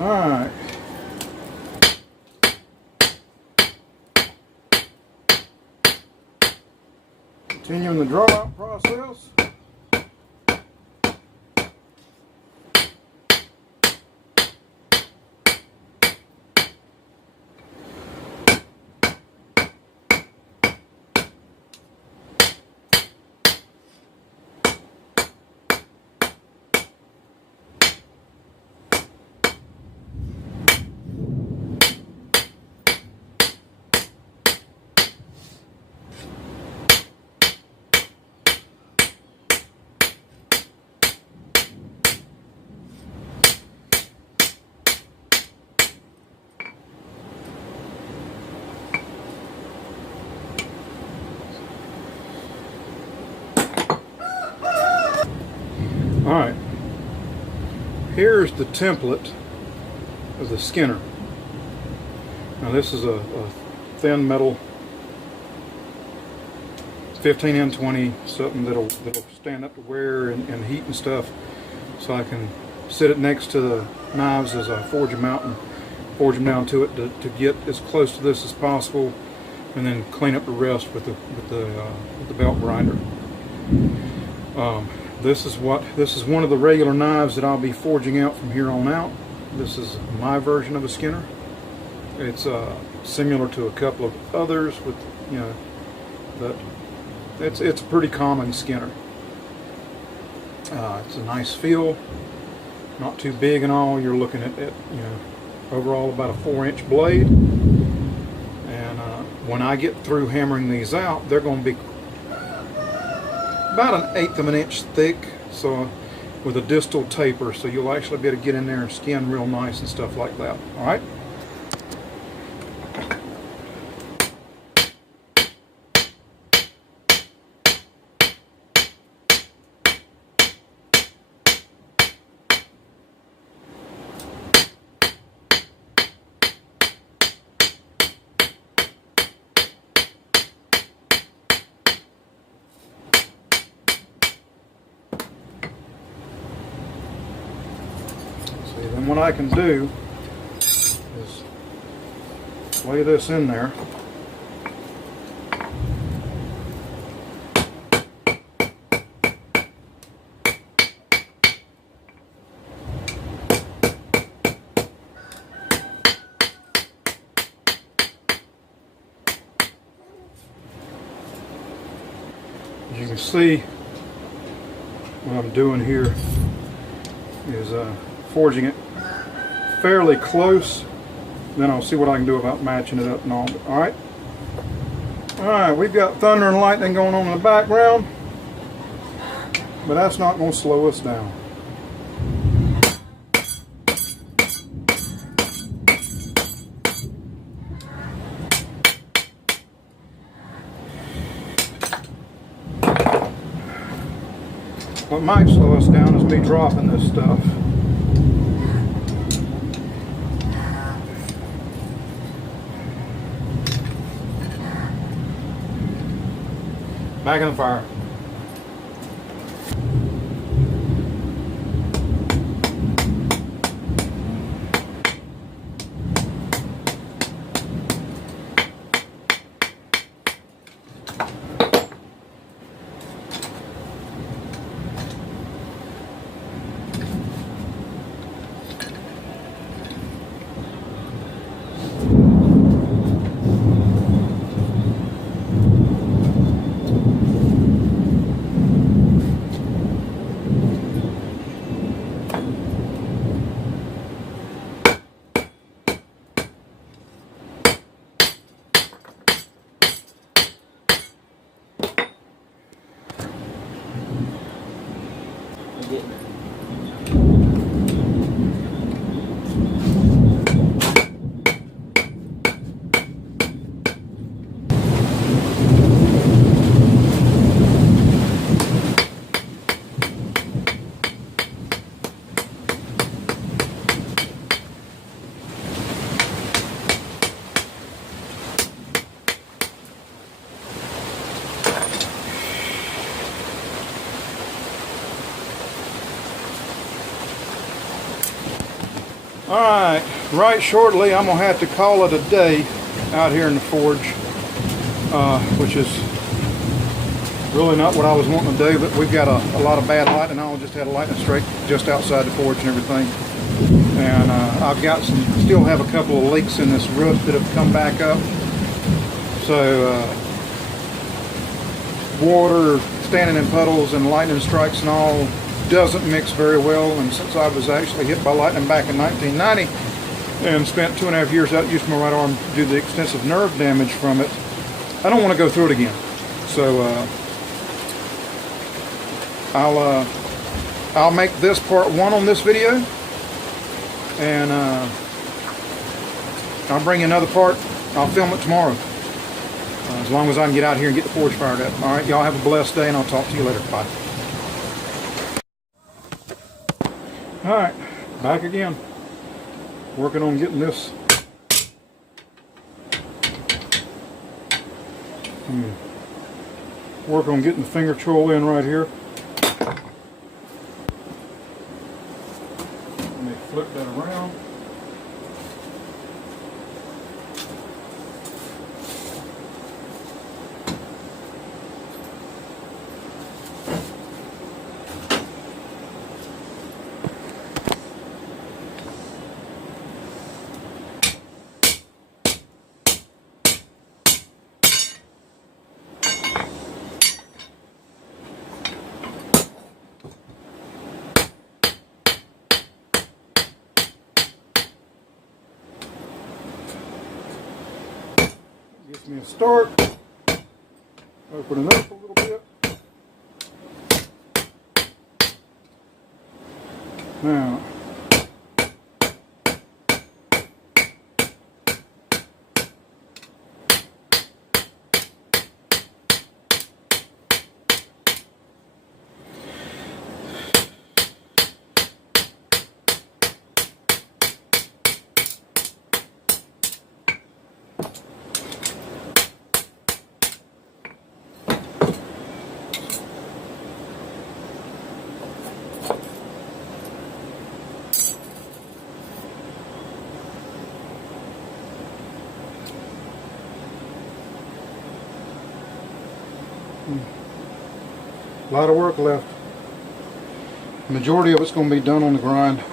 Alright. Continuing the draw out process. Alright, here's the template of the Skinner. Now this is a thin metal 15N20, something that'll stand up to wear and heat and stuff, so I can sit it next to the knives as I forge them out and forge them down to it to get as close to this as possible, and then clean up the rest with the belt grinder. This is one of the regular knives that I'll be forging out from here on out. This is my version of a Skinner. It's similar to a couple of others, with but it's a pretty common Skinner. It's a nice feel, not too big and all. You're looking at overall about a 4-inch blade, and when I get through hammering these out, they're going to be about 1/8 of an inch thick, so with a distal taper, so you'll actually be able to get in there and skin real nice and stuff like that. All right. Then what I can do is lay this in there. As you can see, what I'm doing here is forging it fairly close. Then I'll see what I can do about matching it up and all. Alright, we've got thunder and lightning going on in the background, but that's not going to slow us down. What might slow us down is me dropping this stuff. Back in the fire. Alright, right shortly I'm going to have to call it a day out here in the forge, which is really not what I was wanting to do, but we've got a lot of bad lightning. I just had a lightning strike just outside the forge and everything. And I've got still have a couple of leaks in this roof that have come back up. So water standing in puddles and lightning strikes and all doesn't mix very well. And since I was actually hit by lightning back in 1990 and spent 2.5 years out using my right arm due to the extensive nerve damage from it, I don't want to go through it again. So I'll make this part 1 on this video, and I'll bring you another part. I'll film it tomorrow, as long as I can get out here and get the forge fired up. All right, y'all have a blessed day, and I'll talk to you later. Bye. All right, back again, working on getting this work on getting the finger choil in right here. Let me flip that around. Gives me a start. Open it up a little bit. Now, a lot of work left. The majority of it's going to be done on the grind.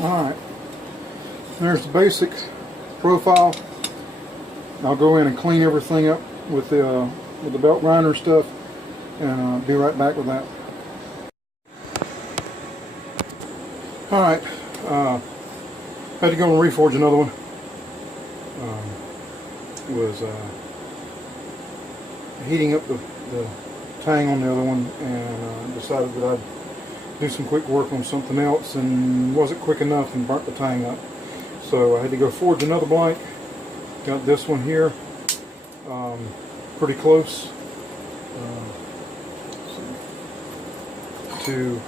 Alright, there's the basic profile. I'll go in and clean everything up with the belt grinder stuff, and be right back with that. Alright, had to go and reforge another one. Was heating up the tang on the other one, and decided that I'd do some quick work on something else, and wasn't quick enough and burnt the tang up. So I had to go forge another blank. Got this one here, pretty close to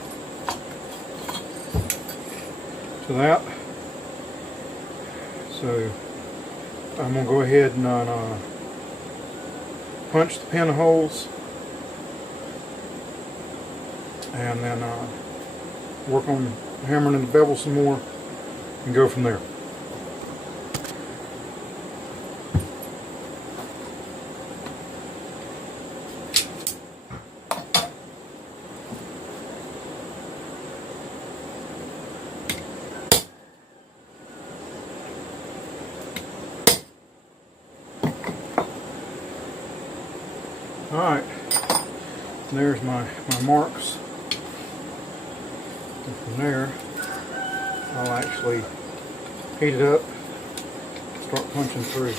that. So I'm going to go ahead and punch the pinholes, and then work on hammering in the bevel some more and go from there. Alright, there's my marks, and from there I'll actually heat it up, start punching through.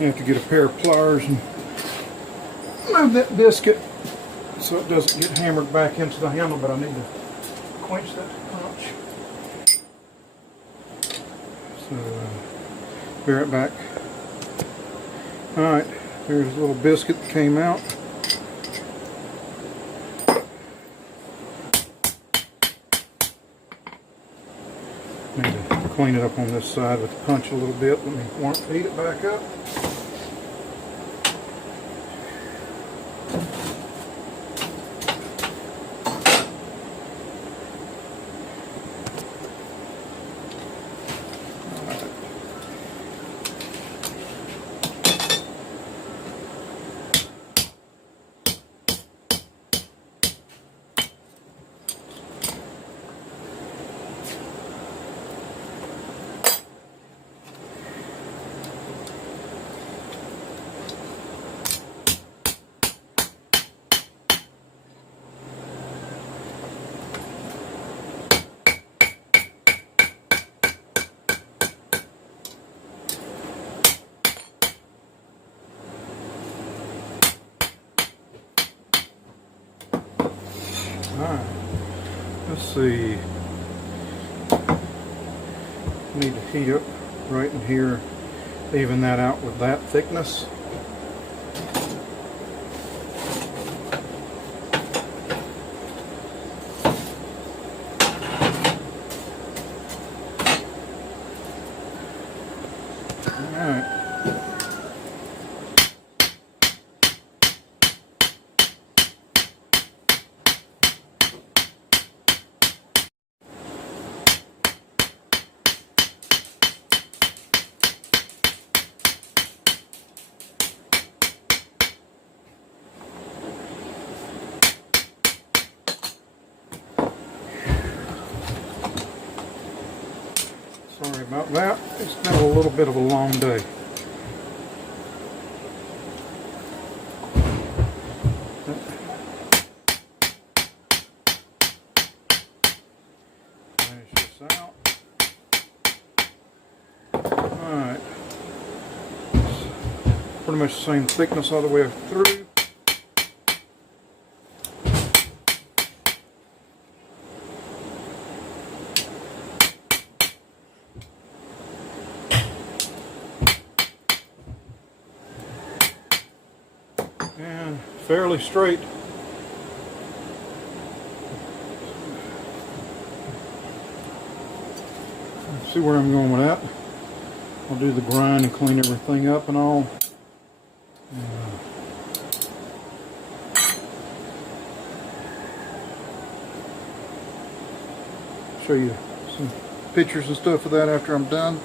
You have to get a pair of pliers and move that biscuit so it doesn't get hammered back into the handle, but I need to quench that punch. So, be right back. Alright, there's a little biscuit that came out. Need to clean it up on this side with the punch a little bit. Let me heat it back up. Alright, let's see. Need to heat up right in here, even that out with that thickness. Alright. Sorry about that. It's been a little bit of a long day. Finish this out. Alright. Pretty much the same thickness all the way through. And fairly straight. Let's see where I'm going with that. I'll do the grind and clean everything up and all. Show you some pictures and stuff of that after I'm done.